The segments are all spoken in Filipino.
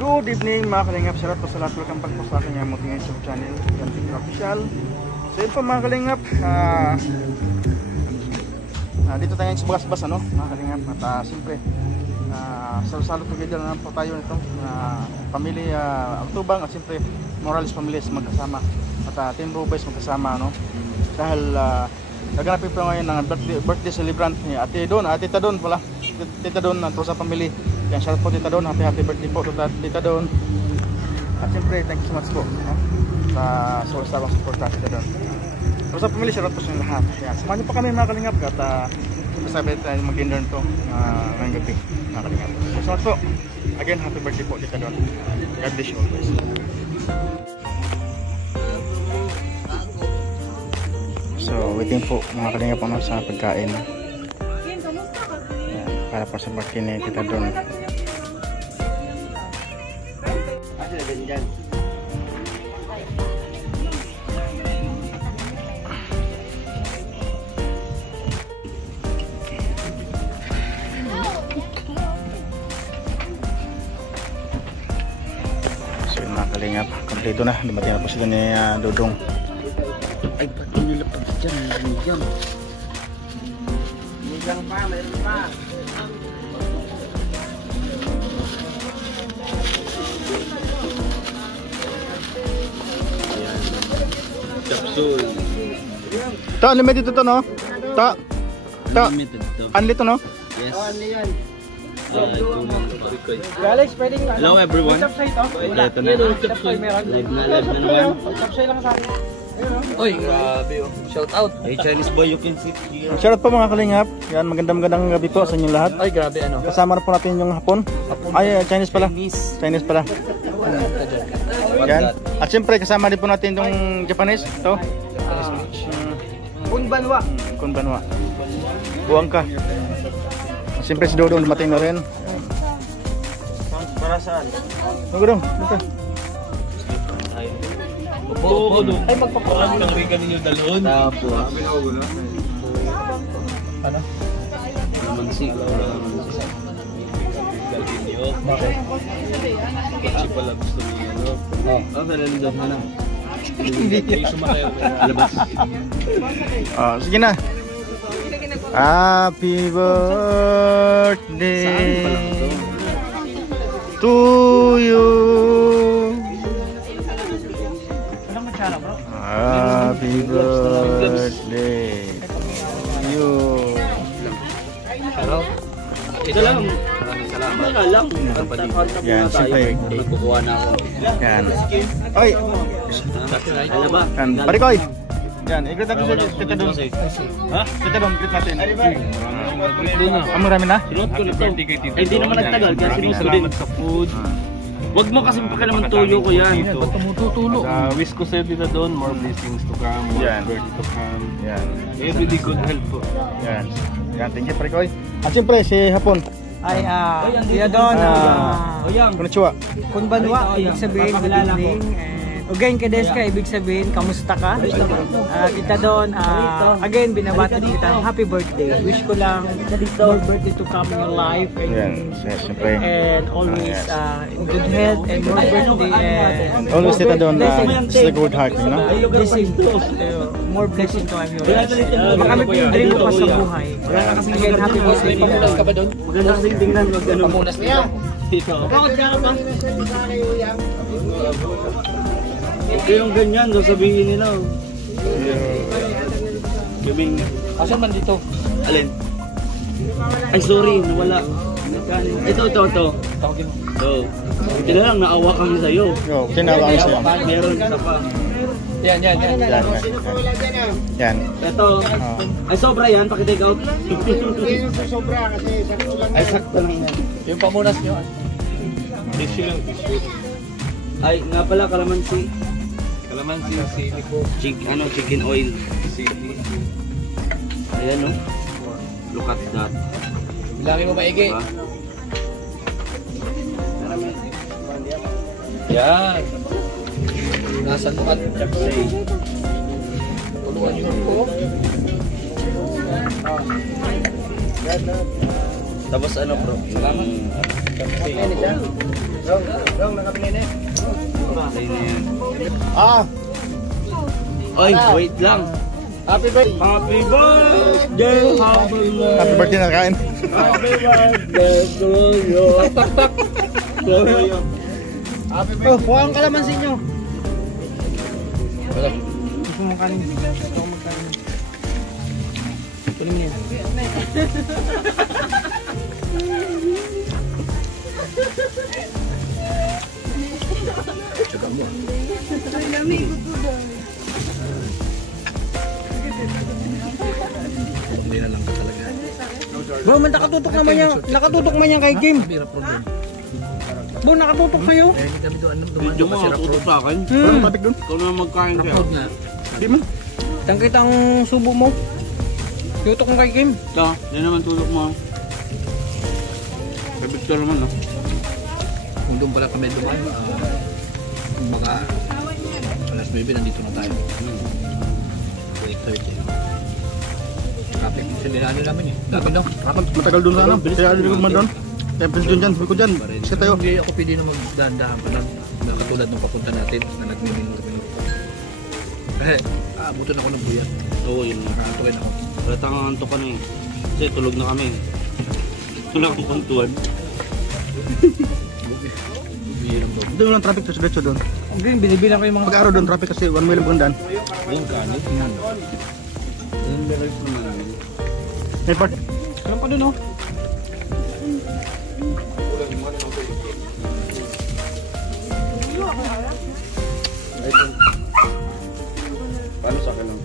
Good evening mga kalingap, salamat po sa lahat. Welcome back po sa aking munting YouTube channel, Yan Tikra Official. So yun po mga kalingap, dito tayo sa Bagasbas ano mga kalingap. At siyempre salo-salo together na po tayo nito, pamilya Altubang at siyempre Morales Families magkasama. At Team Rubes magkasama ano. Dahil naganapin po ngayon ng birthday celebrant ni Tita Don pala. Tita Don at sa family. Yan, shout po Tita Don, happy birthday po Tita Don. At siyempre, thank you so much po sa sobrang support sa Tita Don. Sa family, shout po sa inyo lahat. Yan, samahan niyo pa kami mga kalingap at masabi tayo mag-dinner to ngayong gabi mga kalingap. So much po. Again, happy birthday po Tita Don. God bless you always. So, waiting po mga kalingap sa pagkain. Para po sa birthday ni Tita Don. So yun mga kalingap, kompleto na. Dumating na po sila ni Dodong. Ay, ba't nilapag dyan? Nilagyan. Nilagyan pa, mayroon pa. Capsule. Ta, unlimited ito no? Ta. Unlimited to. Unlimited to no? Yes. Ano yan? Alex, pwedeng hello everyone. Ito na. Live na naman. Oy, grabe oh. Shout out. Hey Chinese boy, you can sit here. Shout out po mga kalingap. Yan, magandang gabi po sa inyong lahat. Ay, grabe ano. Kasama na po natin yung hapon. Ay, Chinese pala. Chinese pala. Yan. At siyempre kasama din po natin yung Japanese. Ito. Kunbanwa. Kunbanwa. Buwang ka. Siyempre si Dodong dumating na rin. Para saan? Dodong, dito. Opo, ay magpapakas ng riga ninyo dalon. Tapos. Ano? Lamansi. Bakit? Kasi pala gusto niyo ano? Oh, salamin doon na. Hindi sumakay. Labas. Sige na. Happy birthday to you. Happy birthday to you. Hello. Ito lang. Salamat. Lang. Yan, siyempre. Kukuha na ako. Yan. Oy. Ano ba? Parikoy. Yan, i-greet natin sa Tita Don. Ha? Tita Don, greet natin. Marami na? Hindi naman nagtagal kaya sinus ko din sa food. Wag mo kasi pakialaman tuyo ko yan. Ba't tumututulo? Wish ko sa'yo Tita Don, more blessings to come, more birthday to come. Yan. Everyday good health po. Yan. Yan, thank you Parikoy. At siyempre, si Hapon. Ay, Tita Don, Konnichiwa. Kunbanwa, ibig sabihin, good evening. Again, Kadeska, ibig sabihin, kamusta ka? Tita Don, again, binabati kita, happy birthday. Wish ko lang more birthday to come in your life. Yan, siyempre. And always in good health and more birthday. And Always Tita Don, she's a good heart, you know? Blessing, more blessing to I'm your life. Marami po yung dream ko pa sa buhay. Again, happy birthday. Pamunas ka ba doon? Maganda kasing tingnan. Pamunas niya. Bakit siya ka ba? Yung ganyan, sasabihin nila. Gabing, asan man dito? Alin? Ay, sorry, nawala. Ito. Tawagin mo. Ito. Ito na lang, naawa kami sa'yo. Yo, tinawa kami sa'yo. Meron isa pa. Yan. Yan. Ito. Ay, sobra yan, pakitake out. Hindi yung sobra kasi sakto lang. Ay, sakto lang yan. Yung pamunas nyo. Tissue lang, tissue. Ay, nga pala, kalamansi. Kalamansi, sili po. Chicken oil. Sili. Ayan, no? Look at that. Bilangin mo maigi. Yan. Nasaan mo at chapsay? Tulungan nyo po. Tapos ano bro? Salamat. Dong, nakapinin eh. Bakit na yan? Ah! Oy, wait lang. Happy birthday! Happy birthday! Happy birthday na kain. Happy birthday to you. Tak. Happy Oh, kuha ang kalamansi nyo. Gusto mo kanin? Gusto mo kanin. Tuloy mo yan. Bro, man nakatutok naman yan. Nakatutok man yan kay Kim. Bro, nakatutok sa'yo. Video mo, tutok sa akin. Walang topic dun. Ikaw na magkain kaya. Di man. Tangkit ang subo mo. Tutok mo kay Kim. Ito, yan naman tutok mo. Kay Victor naman, no? Kung doon pala kami dumaan, baka alas 9 nandito na tayo. 8:30. Traffic sa dinaanan namin eh. Dami daw. Matagal dun sa ano. Kaya aliligod man doon. Kaya president dyan. Sabi ko dyan. Isa tayo. Hindi ako pwede na magdahan-dahan pa lang. Katulad nung papunta natin na nagmimino-mino. Kasi aabutin ako ng buyan. Oo, yun nga. Nakatukin ako. Tatangang antok ka na eh. Kasi tulog na kami. Wala akong kuntuan. Bihirang daw. Doon lang traffic sa Sudecho doon. Okay, binibilang ko yung mga... Pag-araw doon traffic kasi 1 way lang bundaan. Yung kanit. Yung level naman. May part. Alam pa dun, oh. Paano sa akin lang?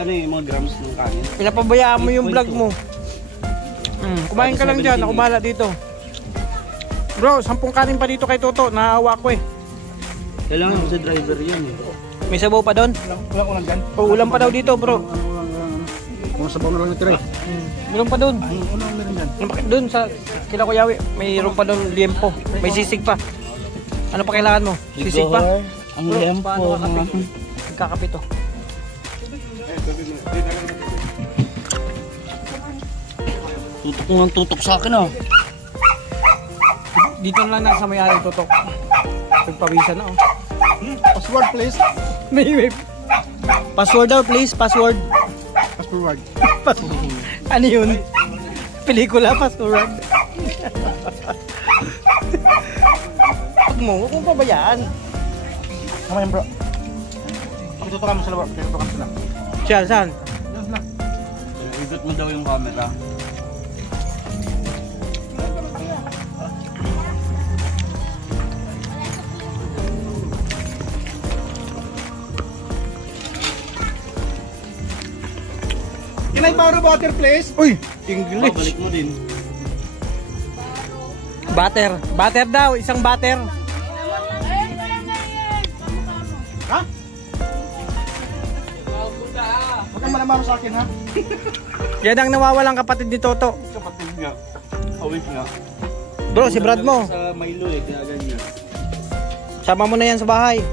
Ano yung mga grams ng kanin? Pinapabayaan mo yung vlog mo. Kumain ka lang dyan, ako bahala dito. Bro, 10 kanin pa dito kay Toto, naawa ko eh. Kailangan sa driver yan eh. May sabaw pa doon? Wala ko lang dyan. O, ulam pa daw dito, bro. Kung sabaw na lang natira eh. Meron pa doon. Ano ang meron dyan? Doon sa kila Kuyawi, mayroon pa doon liempo. May sisig pa. Ano pa kailangan mo? Sisig pa? Ang Bro, lempo. paano kakapit? Magkakapit to. Tutok mo ng tutok sa akin ah. Dito na lang nasa may-ari Toto. Pagpawisan na, oh. Password please. May password daw, please. Password. Password. Ano yun? Pelikula, password. Huwag mong pabayaan. Tama yan bro. Pakitutukan mo sa labo. Pakitutukan mo sila. Siya, saan? Yan sila. Ikot mo daw yung camera. Can I borrow water please? Uy! English. Babalik mo din. Butter. Butter daw, isang butter. Ha? Huwag kang malamang sa akin ha? Yan ang nawawalang kapatid ni Toto. Kapatid nga. Awit nga. Bro, si Brad mo. Sa Milo eh, kaya ganyan. Sama mo na yan sa bahay.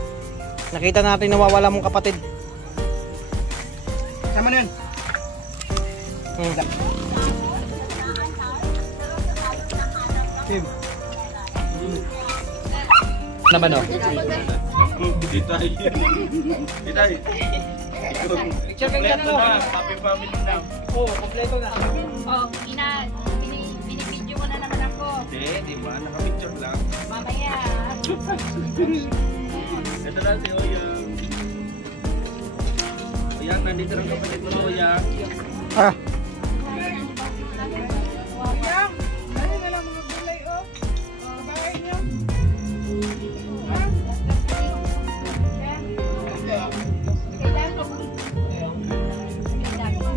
Nakita natin nawawala mong kapatid. Sama na yan. Kim. Naman o. Itay. Itay. Picture kayo dyan, ano? Happy family na. Oo, kompleto na. Oh, binibidyo mo na naman ako. Di ba? Naka-picture lang. Mamaya. Ito na si Oyang. Oyang, nandito lang kapatid mo, Oyang. Ah.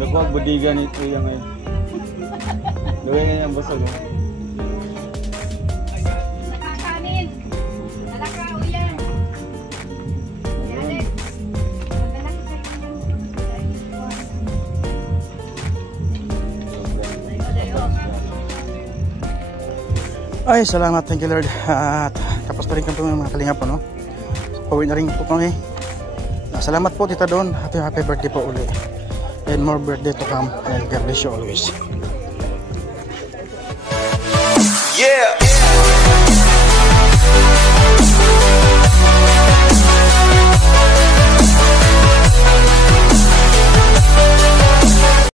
Nagwag budiga ni Oyang ngayon. Gawin nga niyang busog. Nakakanin. Nalakaw yan. Alex. Magdala ko sa'yo yan. Ay, salamat. Thank you Lord. At tapos na rin kami mga kalingap po, no? Pauwi na rin po kami. Salamat po Tita Don. Happy birthday po ulit. And more birthday to come. And God bless you always. Yeah.